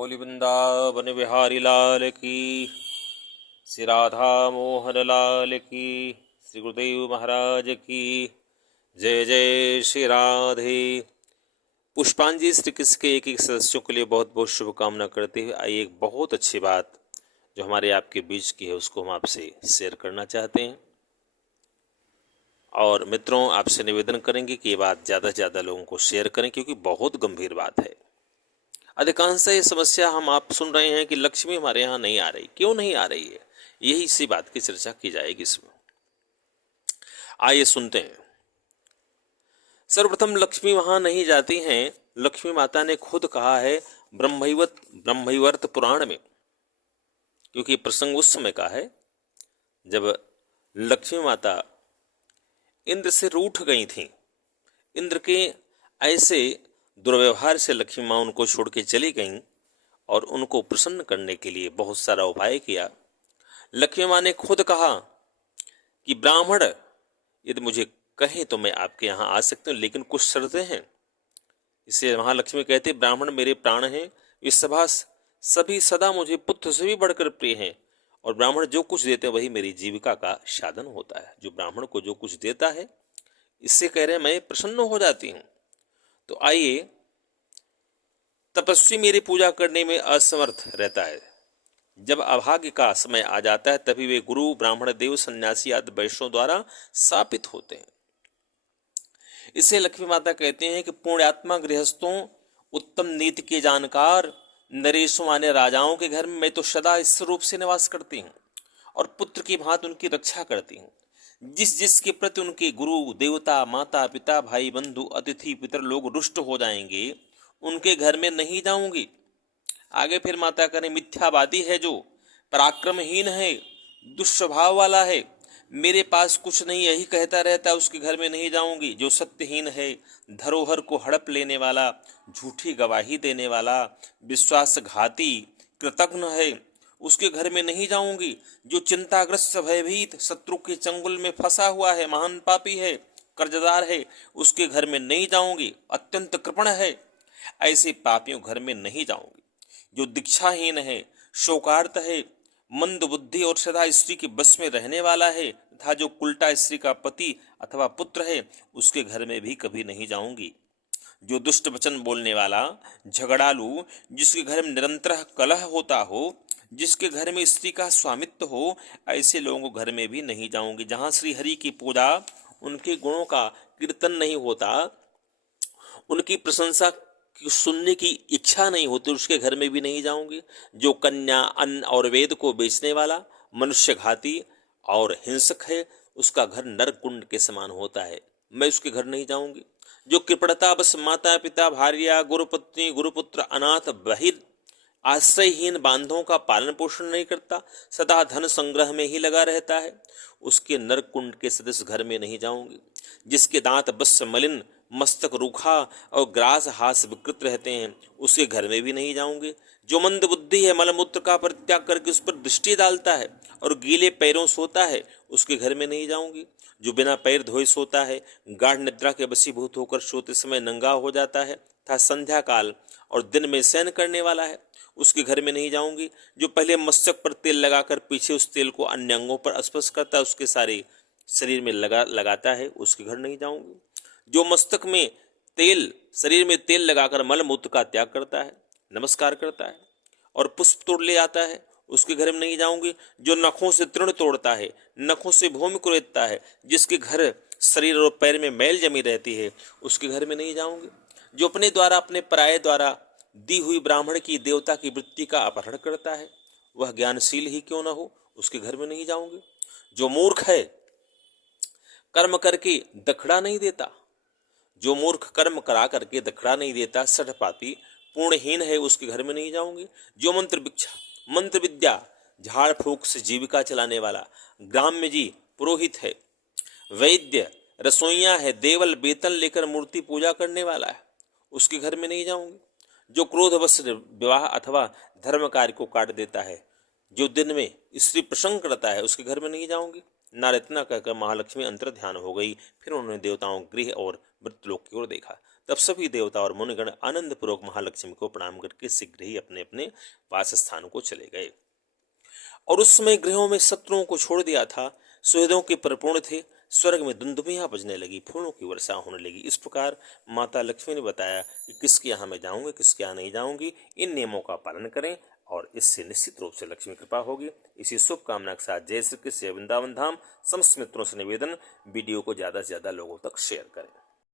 बोली वृंदावन बिहारी लाल की, श्री राधा मोहन लाल की, श्री गुरुदेव महाराज की जय जय श्री राधे। पुष्पांजलि श्री कृष्ण के एक एक सदस्यों के लिए बहुत बहुत शुभकामना करते हुए आइए एक बहुत अच्छी बात जो हमारे आपके बीच की है उसको हम आपसे शेयर करना चाहते हैं। और मित्रों, आपसे निवेदन करेंगे कि ये बात ज़्यादा से ज़्यादा लोगों को शेयर करें, क्योंकि बहुत गंभीर बात है। अधिकांश ये समस्या हम आप सुन रहे हैं कि लक्ष्मी हमारे यहाँ नहीं आ रही। क्यों नहीं आ रही है, यही इसी बात की चर्चा की जाएगी इसमें। आइए सुनते हैं। सर्वप्रथम लक्ष्मी वहां नहीं जाती हैं। लक्ष्मी माता ने खुद कहा है ब्रह्मैवर्त पुराण में, क्योंकि प्रसंग उस समय का है जब लक्ष्मी माता इंद्र से रूठ गई थी। इंद्र के ऐसे दुर्व्यवहार से लक्ष्मी माँ उनको छोड़ के चली गईं और उनको प्रसन्न करने के लिए बहुत सारा उपाय किया। लक्ष्मी माँ ने खुद कहा कि ब्राह्मण यदि मुझे कहें तो मैं आपके यहाँ आ सकती हूँ, लेकिन कुछ शर्तें हैं। इससे महालक्ष्मी कहते, ब्राह्मण मेरे प्राण हैं, ये सभी सदा मुझे पुत्र से भी बढ़कर प्रिय हैं, और ब्राह्मण जो कुछ देते हैं वही मेरी जीविका का साधन होता है। जो ब्राह्मण को जो कुछ देता है, इससे कह रहे हैं मैं प्रसन्न हो जाती हूँ। तो आइए, तपस्वी मेरी पूजा करने में असमर्थ रहता है। जब अभाग्य का समय आ जाता है तभी वे गुरु, ब्राह्मण, देव, सन्यासी आदि वैष्णव द्वारा स्थापित होते हैं। इसे लक्ष्मी माता कहते हैं कि पुण्यात्मा गृहस्थों, उत्तम नीति के जानकार, नरेशों माने राजाओं के घर में मैं तो सदा इस रूप से निवास करती हूँ और पुत्र की भांति उनकी रक्षा करती हूँ। जिस जिसके प्रति उनके गुरु, देवता, माता पिता, भाई बंधु, अतिथि पितर लोग रुष्ट हो जाएंगे, उनके घर में नहीं जाऊंगी। आगे फिर माता कहने, मिथ्यावादी है जो, पराक्रमहीन है, दुष्स्वभाव वाला है, मेरे पास कुछ नहीं यही कहता रहता, उसके घर में नहीं जाऊंगी। जो सत्यहीन है, धरोहर को हड़प लेने वाला, झूठी गवाही देने वाला, विश्वासघाती, कृतघ्न है, उसके घर में नहीं जाऊंगी। जो चिंताग्रस्त, भयभीत, शत्रु के चंगुल में फंसा हुआ है, महान पापी है, कर्जदार है, उसके घर में नहीं जाऊंगी। अत्यंत कृपण है, ऐसे पापियों घर में नहीं जाऊंगी। जो दीक्षाहीन है, शोकार्त है, मंद बुद्धि और सदा स्त्री के बस में रहने वाला है, तथा जो उल्टा स्त्री का पति अथवा पुत्र है, उसके घर में भी कभी नहीं जाऊंगी। जो दुष्ट वचन बोलने वाला, झगड़ालू, जिसके घर में निरंतर कलह होता हो, जिसके घर में स्त्री का स्वामित्व हो, ऐसे लोगों को घर में भी नहीं जाऊंगी। जहां श्री हरि की पूजा, उनके गुणों का कीर्तन नहीं होता, उनकी प्रशंसा सुनने की इच्छा नहीं होती, उसके घर में भी नहीं जाऊंगी। जो कन्या, अन्न और वेद को बेचने वाला, मनुष्यघाती और हिंसक है, उसका घर नरक कुंड के समान होता है, मैं उसके घर नहीं जाऊंगी। जो कृपणता बस माता पिता, भार्या, गुरुपत्नी, गुरुपुत्र, अनाथ, बहिर, आश्रयहीन बांधों का पालन पोषण नहीं करता, सदा धन संग्रह में ही लगा रहता है, उसके नरक कुंड के सदस्य घर में नहीं जाऊंगी। जिसके दांत बस मलिन, मस्तक रूखा और ग्रास हास विकृत रहते हैं, उसके घर में भी नहीं जाऊंगे। जो मंद बुद्धि है, मलमूत्र का परित्याग करके उस पर दृष्टि डालता है और गीले पैरों सोता है, उसके घर में नहीं जाऊंगी। जो बिना पैर धोए सोता है, गाढ़ निद्रा के वशीभूत होकर सोते समय नंगा हो जाता है तथा संध्या काल और दिन में शयन करने वाला है, उसके घर में नहीं जाऊंगी। जो पहले मस्तक पर तेल लगाकर पीछे उस तेल को अन्य अंगों पर स्पर्श करता है, उसके सारे शरीर में लगाता है, उसके घर नहीं जाऊंगी। जो मस्तक में तेल, शरीर में तेल लगाकर मल मूत्र का त्याग करता है, नमस्कार करता है और पुष्प तोड़ ले आता है, उसके घर में नहीं जाऊंगी। जो नखों से तृण तोड़ता है, नखों से भूमि कुरेदता है, जिसके घर शरीर और पैर में मैल जमी रहती है, उसके घर में नहीं जाऊंगी। जो अपने द्वारा, अपने पराये द्वारा दी हुई ब्राह्मण की, देवता की वृत्ति का अपहरण करता है, वह ज्ञानशील ही क्यों न हो, उसके घर में नहीं जाऊंगी। जो मूर्ख है, कर्म करके दखड़ा नहीं देता, जो मूर्ख कर्म करा करके दखड़ा नहीं देता, सठ पापी, पूर्णहीन है, उसके घर में नहीं जाऊंगी। जो मंत्र विद्या, झाड़ फूक से जीविका चलाने वाला, ग्राम्य जी, पुरोहित है, वैद्य, रसोइया है, देवल वेतन लेकर मूर्ति पूजा करने वाला है, उसके घर में नहीं जाऊंगी। जो क्रोधवश विवाह अथवा धर्म कार्य को काट देता है, जो दिन में स्त्री प्रसंग करता है, उसके घर में नहीं जाऊंगी। नारद इतना कहकर महालक्ष्मी अंतर ध्यान हो गई। फिर उन्होंने देवताओं, गृह और मृत्युलोक की ओर देखा। तब सभी देवता और मुनिगण आनंद पूर्वक महालक्ष्मी को प्रणाम करके शीघ्र ही अपने अपने वास स्थानों को चले गए। और उस समय गृहों में शत्रुओं को छोड़ दिया था, सुहृदों के परिपूर्ण थे, स्वर्ग में दुंदुभियां बजने लगी, फूलों की वर्षा होने लगी। इस प्रकार माता लक्ष्मी ने बताया कि किसके यहाँ मैं जाऊंगी, किसके यहाँ नहीं जाऊंगी। इन नियमों का पालन करें और इससे निश्चित रूप से लक्ष्मी कृपा होगी। इसी शुभकामना के साथ जय श्री कृष्ण, वृंदावन धाम। समस्त मित्रों से निवेदन, वीडियो को ज्यादा से ज्यादा लोगों तक शेयर करें।